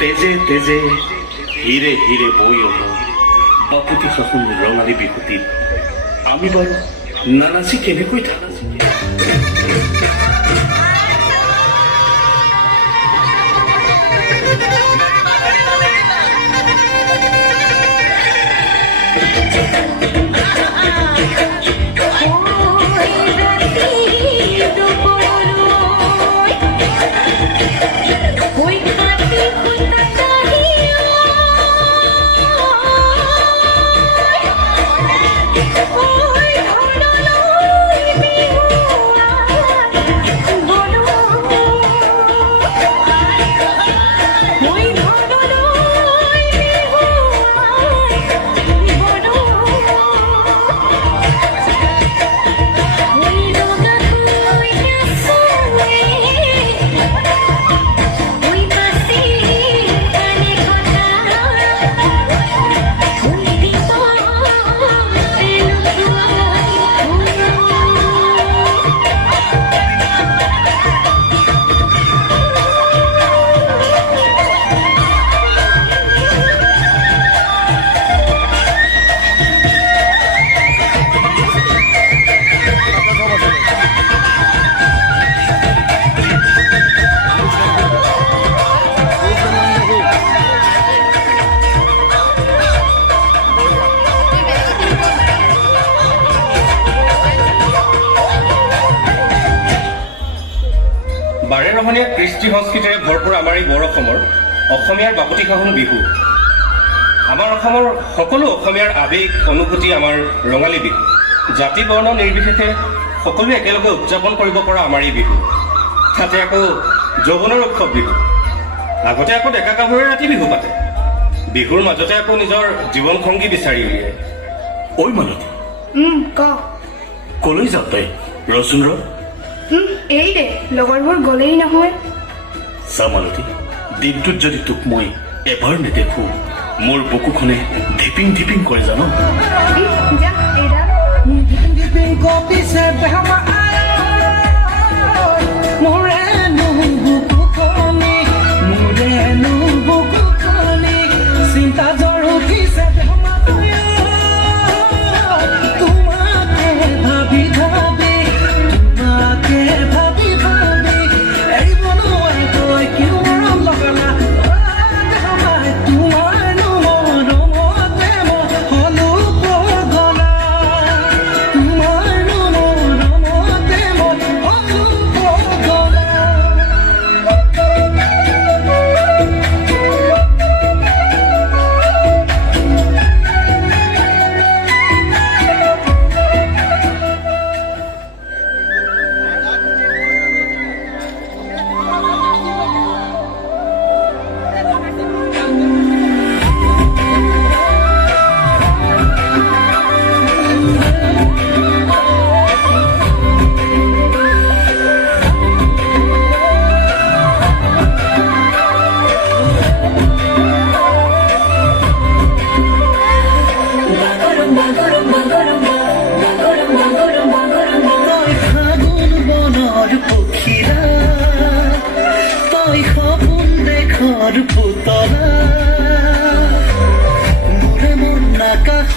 তেজে তেজে হিৰে হিৰে বৈ অহা। বাপুতি সাহোন ৰঙালী বিহুটিত আমি বাৰু নানাচি কেনেকৈ থাকোঁ? ওই বাৰে ৰহণীয়া কৃষ্টি সংস্কৃতিৰে ভৰপূৰ আমাৰ এই বৰ অসমৰ অসমীয়াৰ বাপতি সাহোন বিহু। আমাৰ অসমৰ সকলো অসমীয়াৰ আৱেগ অনুভূতি আমাৰ ৰঙালী বিহু। জাতি বৰ্ণ নিৰ্বিশেষে সকলোৱে একেলগে উদযাপন কৰিব পৰা আমাৰ এই বিহু। তাতে আকৌ যৌৱনৰ উৎসৱ বিহু। আগতে আকৌ ডেকা গাভৰুৱে ৰাতি বিহু পাতে। বিহুৰ মাজতে আকৌ নিজৰ জীৱন সংগী বিচাৰি উলিয়ায়। ঐ ক। কলৈ যাওঁ তই? ৰচোন ৰ। উম এই দে লগৰবোৰ গ'লেই নহয় চা দিনটোত যদি তোক মই এবাৰ নেদেখো মোৰ বুকুখনে ঢিপিং ঢিপিং কৰে জান ঢিপিং ঢিপিং এইডাল Dipping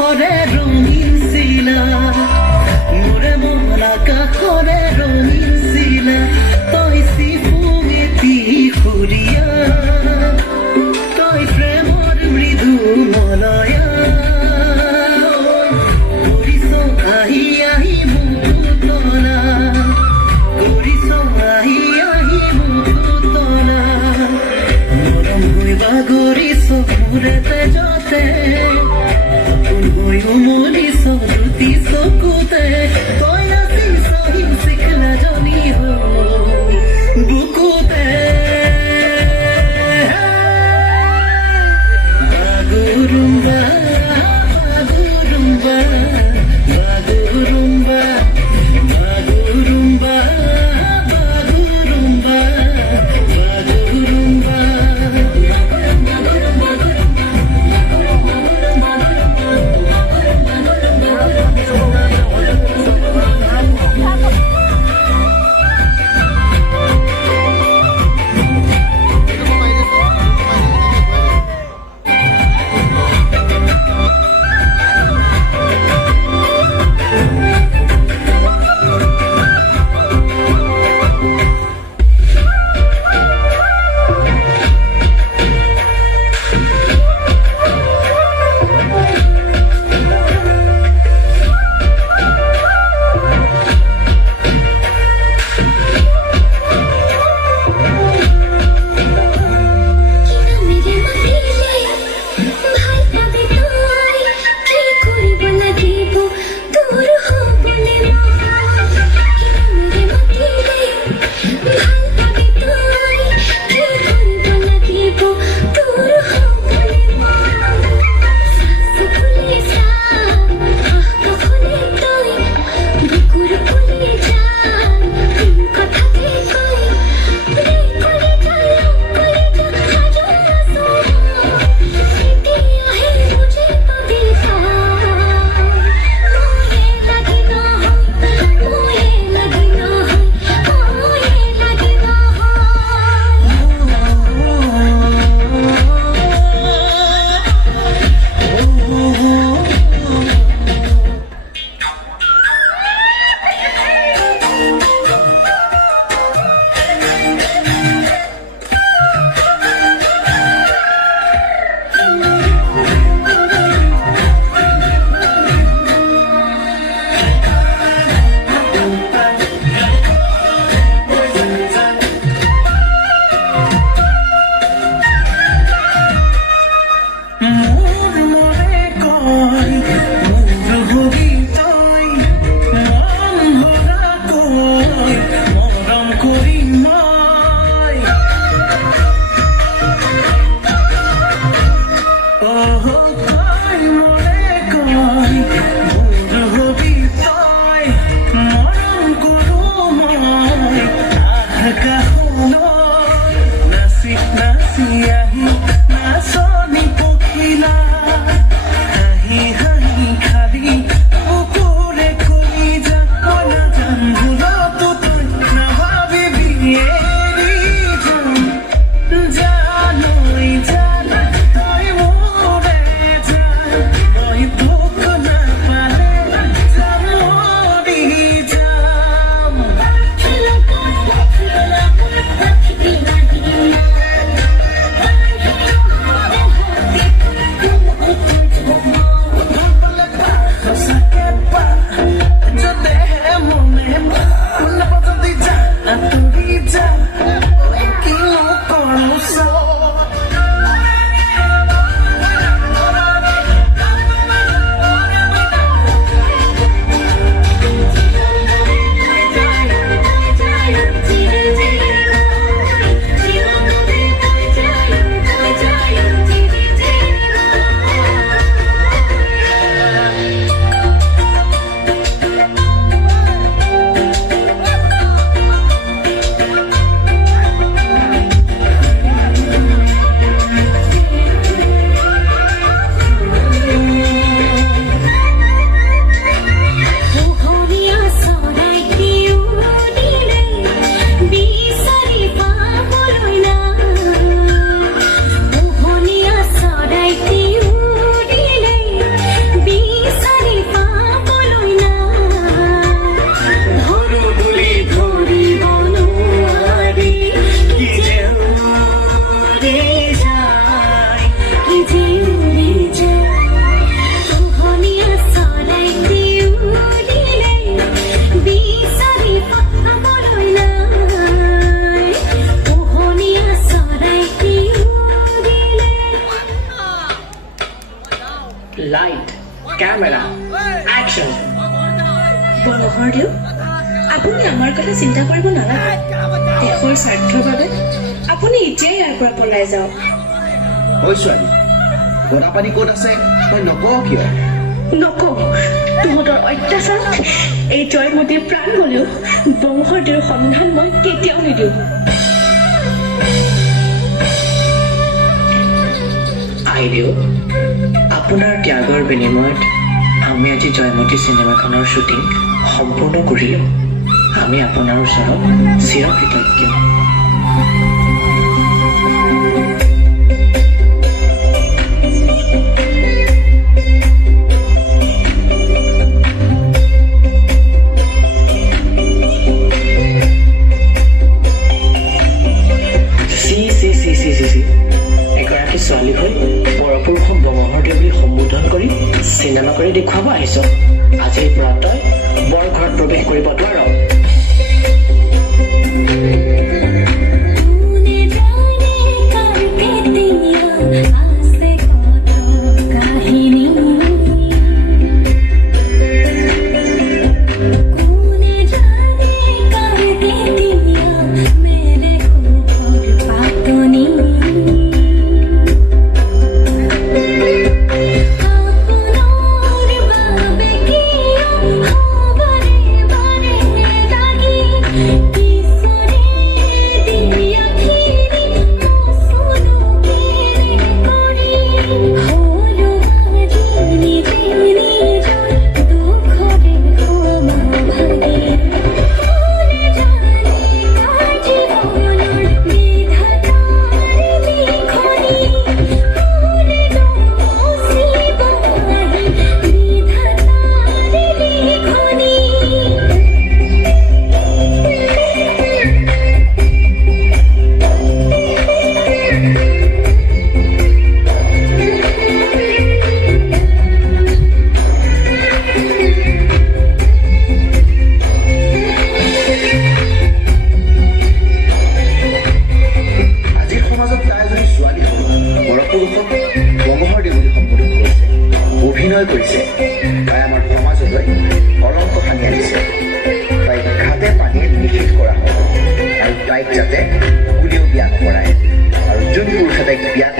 আকাশৰে ৰঙীন চিলা মোৰে মন আকাশৰে ৰঙীন চিলা তই চিফুঙেতি সুৰীয়া তই প্ৰেমৰ মৃদু মলয়া। কৰিছ আহি আহি তলা। কৰিছ আহি আহি মোক তলা। মৰম হৈ বাগৰিছ মোৰে তেজতে কথা চিন্তা কৰিব নালাগে। দেশৰ স্বাৰ্থৰ বাবে আপুনি এতিয়াই ইয়াৰ পৰা পলাই যাওক। ছোৱালী গদা পানী ক'ত আছে? নকওঁ কিয়? নকওঁ। অত্যাচাৰত এই জয়মতীৰ প্ৰাণ গ'লেও দেউৰ সন্ধান মই কেতিয়াও নিদিওঁ। আইদেউ আপোনাৰ ত্যাগৰ বিনিময়ত আমি আজি জয়মতী চিনেমাখনৰ শ্বুটিং সম্পূৰ্ণ কৰিলোঁ। আমি আপোনাৰ ওচৰত চিৰকৃতজ্ঞ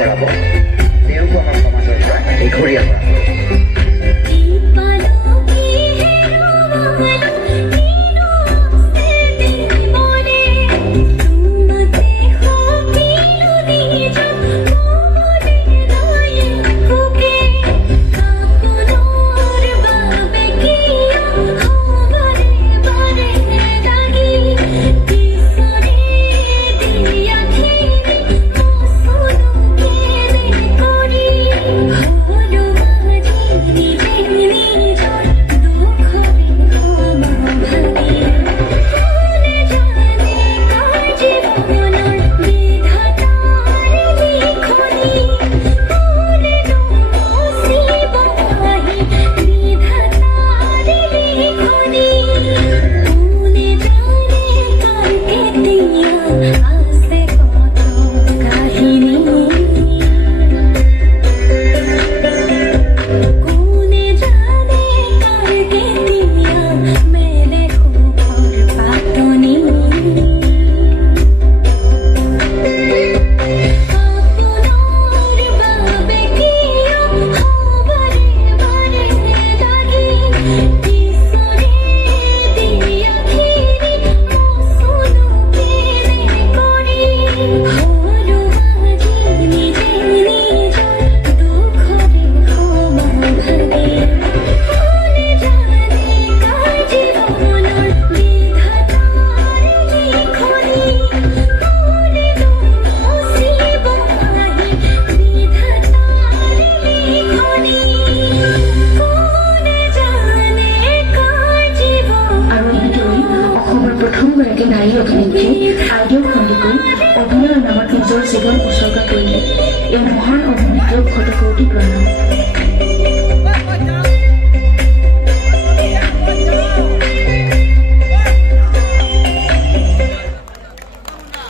Singapore. Singapore, Singapore, Singapore, Singapore, Singapore, Singapore, Singapore,